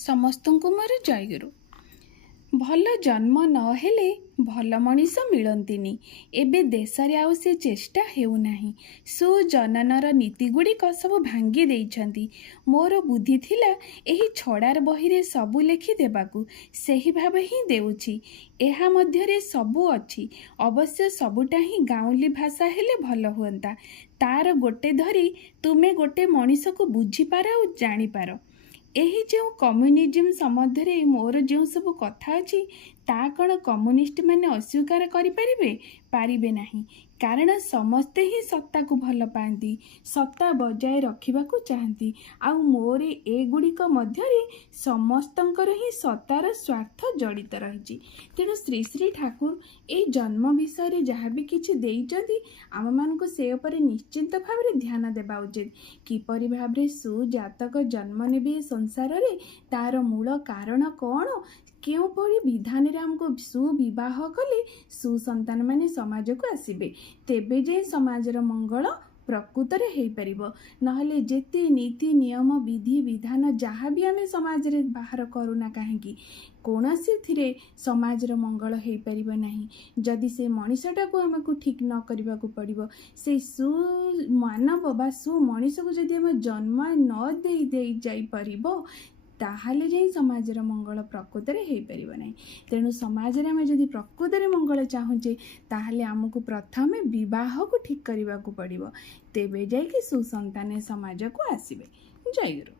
ସମସ୍ତଙ୍କୁ ମୋର ଜୟଗୁରୁ। ଭଲ ଜନ୍ମ ନହେଲେ ଭଲ ମଣିଷ ମିଳନ୍ତିନି। ଏବେ ଦେଶରେ ଆଉ ସେ ଚେଷ୍ଟା ହେଉନାହିଁ। ସୁଜନନର ନୀତିଗୁଡ଼ିକ ସବୁ ଭାଙ୍ଗି ଦେଇଛନ୍ତି। ମୋର ବୁଦ୍ଧି ଥିଲା ଏହି ଛଡ଼ାର ବହିରେ ସବୁ ଲେଖି ଦେବାକୁ, ସେହି ଭାବେ ହିଁ ଦେଉଛି। ଏହା ମଧ୍ୟରେ ସବୁ ଅଛି। ଅବଶ୍ୟ ସବୁଟା ହିଁ ଗାଉଁଲି ଭାଷା ହେଲେ ଭଲ ହୁଅନ୍ତା। ତାର ଗୋଟେ ଧରି ତୁମେ ଗୋଟେ ମଣିଷକୁ ବୁଝିପାର ଆଉ ଜାଣିପାର। ଏହି ଯେଉଁ କମ୍ୟୁନିଜିମ୍ ସମ୍ବନ୍ଧରେ ମୋର ଯେଉଁ ସବୁ କଥା ଅଛି, ତା କ'ଣ କମ୍ୟୁନିଷ୍ଟମାନେ ଅସ୍ୱୀକାର କରିପାରିବେ? ପାରିବେ ନାହିଁ। କାରଣ ସମସ୍ତେ ହିଁ ସତ୍ତାକୁ ଭଲ ପାଆନ୍ତି, ସତ୍ତା ବଜାୟ ରଖିବାକୁ ଚାହାନ୍ତି। ଆଉ ମୋର ଏଗୁଡ଼ିକ ମଧ୍ୟରେ ସମସ୍ତଙ୍କର ହିଁ ସତ୍ତାର ସ୍ୱାର୍ଥ ଜଡ଼ିତ ରହିଛି। ତେଣୁ ଶ୍ରୀ ଶ୍ରୀ ଠାକୁର ଏଇ ଜନ୍ମ ବିଷୟରେ ଯାହା ବି କିଛି ଦେଇଛନ୍ତି, ଆମମାନଙ୍କୁ ସେ ଉପରେ ନିଶ୍ଚିନ୍ତ ଭାବରେ ଧ୍ୟାନ ଦେବା ଉଚିତ। କିପରି ଭାବରେ ସୁଜାତକ ଜନ୍ମ ନେବେ ସଂସାରରେ, ତାର ମୂଳ କାରଣ କ'ଣ, କେଉଁପରି ବିଧାନରେ ଆମକୁ ସୁବିବାହ କଲେ ସୁସନ୍ତାନମାନେ ସମାଜକୁ ଆସିବେ, ତେବେ ଯାଇ ସମାଜର ମଙ୍ଗଳ ପ୍ରକୃତରେ ହେଇପାରିବ। ନହେଲେ ଯେତେ ନୀତି ନିୟମ ବିଧି ବିଧାନ ଯାହା ବି ଆମେ ସମାଜରେ ବାହାର କରୁନା କାହିଁକି, କୌଣସିଥିରେ ସମାଜର ମଙ୍ଗଳ ହେଇପାରିବ ନାହିଁ। ଯଦି ସେ ମଣିଷଟାକୁ ଆମକୁ ଠିକ୍ ନ କରିବାକୁ ପଡ଼ିବ, ସେଇ ସୁମାନବ ବା ସୁମଣିଷକୁ ଯଦି ଆମେ ଜନ୍ମ ନ ଦେଇ ଯାଇପାରିବ, ତାହେଲେ ଯାଇ ସମାଜର ମଙ୍ଗଳ ପ୍ରକୃତରେ ହେଇପାରିବ ନାହିଁ। ତେଣୁ ସମାଜରେ ଆମେ ଯଦି ପ୍ରକୃତରେ ମଙ୍ଗଳ ଚାହୁଁଛେ, ତାହେଲେ ଆମକୁ ପ୍ରଥମେ ବିବାହକୁ ଠିକ୍ କରିବାକୁ ପଡ଼ିବ। ତେବେ ଯାଇକି ସୁସନ୍ତାନ ସମାଜକୁ ଆସିବେ। ଜୟ ଗୁରୁ।